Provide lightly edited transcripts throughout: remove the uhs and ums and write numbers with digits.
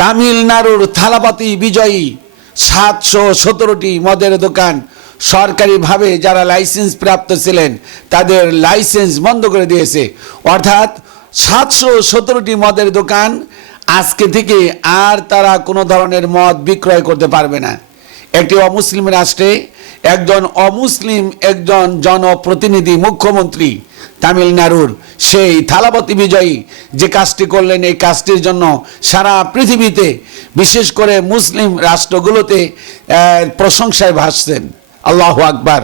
তামিলনাড়ুর থালাপতি বিজয়ী 717টি মদের দোকান সরকারিভাবে যারা লাইসেন্স প্রাপ্ত ছিলেন তাদের লাইসেন্স বন্ধ করে দিয়েছে। অর্থাৎ 717টি মদের দোকান আজকে থেকে আর তারা কোনো ধরনের মদ বিক্রয় করতে পারবে না। একটি অমুসলিম রাষ্ট্রে একজন জনপ্রতিনিধি মুখ্যমন্ত্রী তামিলনাড়ুর সেই থালাপতি বিজয়ী যে কাজটি করলেন, এই কাজটির জন্য সারা পৃথিবীতে বিশেষ করে মুসলিম রাষ্ট্রগুলোতে প্রশংসায় ভাসছেন। আল্লাহু আকবার।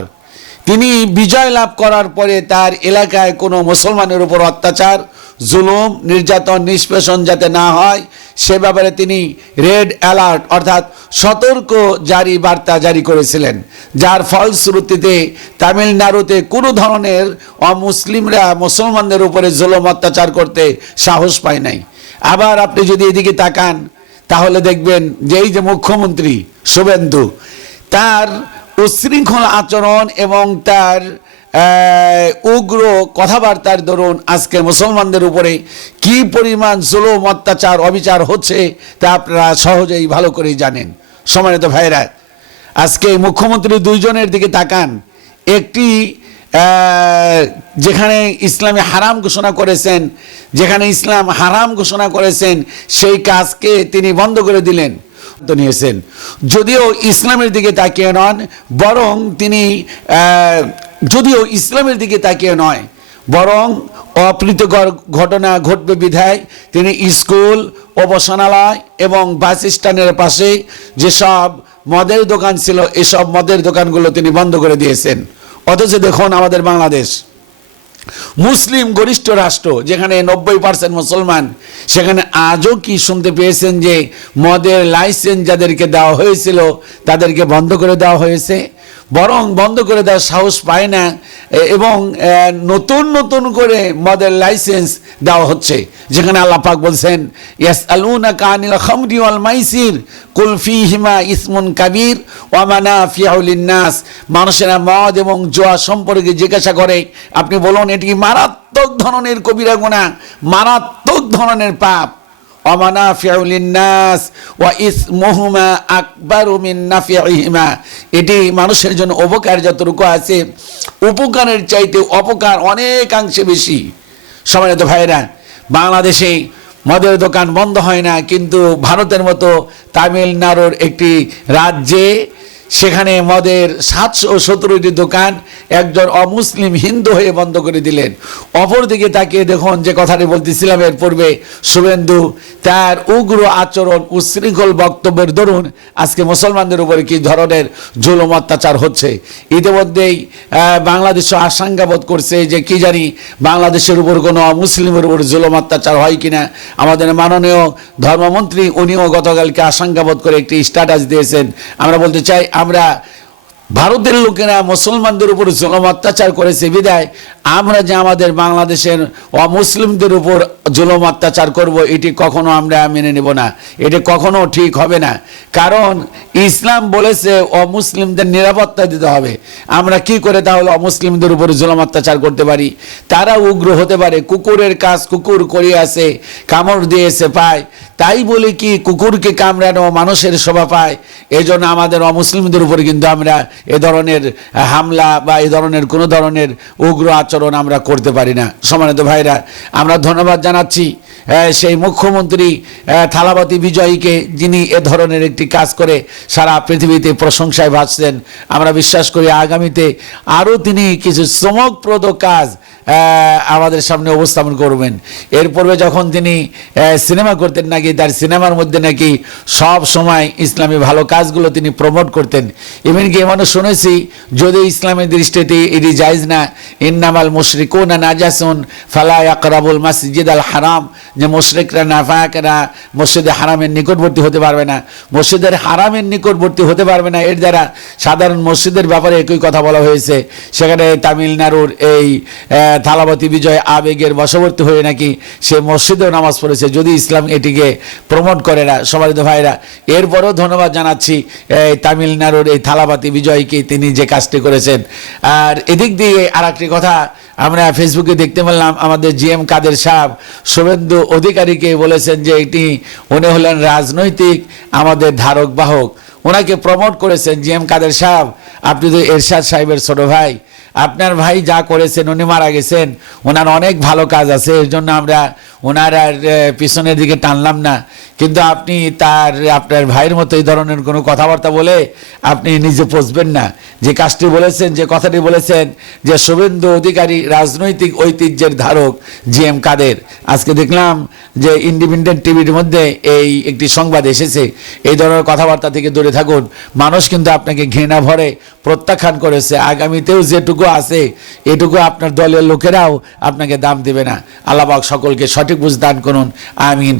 তিনি বিজয় লাভ করার পরে তার এলাকায় কোনো মুসলমানের উপর অত্যাচার, জুলুম, নির্যাতন, নিষ্পেষণ যাতে না হয় সে ব্যাপারে তিনি রেড অ্যালার্ট অর্থাৎ সতর্ক বার্তা জারি করেছিলেন, যার ফলশ্রুতিতে তামিলনাড়ুতে কোনো ধরনের অমুসলিমরা মুসলমানদের উপরে জুলুম অত্যাচার করতে সাহস পায় নাই। আবার আপনি যদি এদিকে তাকান তাহলে দেখবেন যে এই যে মুখ্যমন্ত্রী শুভেন্দু, তার উচ্ছৃঙ্খল আচরণ এবং তার উগ্র কথাবার্তার দরুন আজকে মুসলমানদের উপরে কি পরিমাণ জুলুম, অত্যাচার, অবিচার হচ্ছে তা আপনারা সহজেই ভালো করেই জানেন। সম্মানিত ভাইরা, আজকে মুখ্যমন্ত্রী দুইজনের দিকে তাকান। একটি যেখানে ইসলামে হারাম ঘোষণা করেছেন, সেই কাজকে তিনি বন্ধ করে দিলেন, নিয়েছেন। যদিও ইসলামের দিকে তাকিয়ে নন, বরং তিনি অপ্রীতিকর ঘটনা ঘটবে বিধায় তিনি স্কুল, অবসনালয় এবং বাস স্ট্যান্ডের পাশে যেসব মদের দোকান ছিল এসব মদের দোকানগুলো তিনি বন্ধ করে দিয়েছেন। অথচ দেখুন আমাদের বাংলাদেশ মুসলিম গরিষ্ঠ রাষ্ট্র, যেখানে 90% মুসলমান, সেখানে আজও কি শুনতে পেয়েছেন যে মদের লাইসেন্স যাদেরকে দেওয়া হয়েছিল তাদেরকে বন্ধ করে দেওয়া হয়েছে? বরং বন্ধ করে দেওয়ার সাহস পায় না এবং নতুন করে মদের লাইসেন্স দেওয়া হচ্ছে, যেখানে আল্লাহ পাক বলছেন ইয়াসআলুনাকা আনিল খামরি ওয়াল মাইসির কুল ফীহিমা ইসমুন কাবীর ওয়া মানাফিউ লিন-নাস। মানুষেরা মদ এবং জুয়া সম্পর্কে জিজ্ঞাসা করে, আপনি বলুন এটি মারাত্মক ধরনের কবিরা গুনাহ, মারাত্মক ধরনের পাপ। ওয়া মানাফিউ লিন-নাস ওয়া ইসমুহুমা আকবারু মিন নাফিহিমা। এটি মানুষের জন্য উপকার যতটুকু আছে, উপকারের চাইতে অপকার অনেকাংশে বেশি। সম্মানিত ভাইরা, বাংলাদেশে মদের দোকান বন্ধ হয় না, কিন্তু ভারতের মতো তামিলনাড়ুর একটি রাজ্যে সেখানে মদের 717টি দোকান একজন অমুসলিম হিন্দু হয়ে বন্ধ করে দিলেন। অপরদিকে তাকিয়ে দেখুন যে কথাটি বলতেছিলাম এর পূর্বে, শুভেন্দু তার উগ্র আচরণ, উচ্ছৃঙ্খল বক্তব্যের দরুন আজকে মুসলমানদের উপরে কি ধরনের জুলুম অত্যাচার হচ্ছে। ইতিমধ্যেই বাংলাদেশ আশঙ্কা বোধ করছে যে কি জানি বাংলাদেশের উপর কোনো অমুসলিমের উপর জুলুম অত্যাচার হয় কিনা। আমাদের মাননীয় ধর্মমন্ত্রী উনিও গতকালকে আশঙ্কা বোধ করে একটি স্ট্যাটাস দিয়েছেন। আমরা বলতে চাই, আমরা ভারতের লোকেরা মুসলমানদের উপর জুলুম অত্যাচার করেছে বিদায় আমরা যে আমাদের বাংলাদেশের অমুসলিমদের উপর জুলুম অত্যাচার করব, এটি কখনো আমরা মেনে নেব না, এটি কখনো ঠিক হবে না। কারণ ইসলাম বলেছে অমুসলিমদের নিরাপত্তা দিতে হবে। আমরা কি করে তাহলে অমুসলিমদের উপর জুলুম অত্যাচার করতে পারি? তারা উগ্র হতে পারে, কুকুরের কাজ কুকুর করিয়াছে, কামড় দিয়েছে পায়, তাই বলে কি কুকুরকে কামড়ানো মানুষের শোভা পায়? এজন্য আমাদের অমুসলিমদের উপর কিন্তু আমরা এ ধরনের হামলা বা এ ধরনের কোনো ধরনের উগ্র আচরণ আমরা করতে পারি না। সম্মানিত ভাইরা, আমরা ধন্যবাদ জানাচ্ছি সেই মুখ্যমন্ত্রী থালাপতি বিজয়ীকে, যিনি এ ধরনের একটি কাজ করে সারা পৃথিবীতে প্রশংসায় ভাসছেন। আমরা বিশ্বাস করি আগামীতে আরও তিনি কিছু চমকপ্রদ কাজ আমাদের সামনে উপস্থাপন করবেন। এর পূর্বে যখন তিনি সিনেমা করতেন, নাকি তার সিনেমার মধ্যে নাকি সব সময় ইসলামী ভালো কাজগুলো তিনি প্রমোট করতেন। এমনকি এমনও শুনেছি, যদি ইসলামের দৃষ্টিতে এটি জায়েজ না, ইন্নামাল মুশরিকুনা নাজাসুন ফালা ইয়াকরাবুল মাসজিদাল হারাম, যে মুশরিকরা নাফাকরা মসজিদে হারামের নিকটবর্তী হতে পারবে না, মসজিদের হারামের নিকটবর্তী হতে পারবে না। এর দ্বারা সাধারণ মসজিদের ব্যাপারে একই কথা বলা হয়েছে। সেখানে তামিলনাড়ুর এই থালাপতি বিজয় আবেগের বশবর্তী হয়ে নাকি সে মসজিদেও নামাজ পড়েছে, যদি ইসলাম এটিকে প্রমোট করে না সম্মানিত ভাইরা। এরপরও ধন্যবাদ জানাচ্ছি এই তামিলনাড়ুর এই থালাপাতি বিজয়কে, তিনি যে কাজটি করেছেন। আর এদিক দিয়ে আর একটি কথা আমরা ফেসবুকে দেখতে পেলাম, আমাদের জিএম কাদের সাহেব শুভেন্দু অধিকারীকে বলেছেন যে উনি হলেন রাজনৈতিক আমাদের ধারক বাহক, ওনাকে প্রমোট করেছেন। জিএম কাদের সাহেব, আপনি তো এরশাদ সাহেবের ছোট ভাই, আপনার ভাই যা করেছেন, উনি মারা গেছেন, ওনার অনেক ভালো কাজ আছে, এর জন্য আমরা ওনার আর পিছনের দিকে টানলাম না। কিন্তু আপনি আপনার ভাইয়ের মতো এই ধরনের কোনো কথাবার্তা বলে আপনি নিজে পচবেন না। যে কাজটি বলেছেন, যে কথাটি বলেছেন যে শুভেন্দু অধিকারী রাজনৈতিক ঐতিহ্যের ধারক জিএম কাদের, আজকে দেখলাম যে ইন্ডিপেন্ডেন্ট টিভির মধ্যে এই একটি সংবাদ এসেছে। এই ধরনের কথাবার্তা থেকে দূরে থাকুন। মানুষ কিন্তু আপনাকে ঘৃণা ভরে প্রত্যাখ্যান করেছে, আগামীতেও যেটুকু আছে এটুকু আপনার দলের লোকেরাও আপনাকে দাম দেবে না। আল্লাহ পাক সকলকে সঠিক বুঝ দান করুন, আমিন।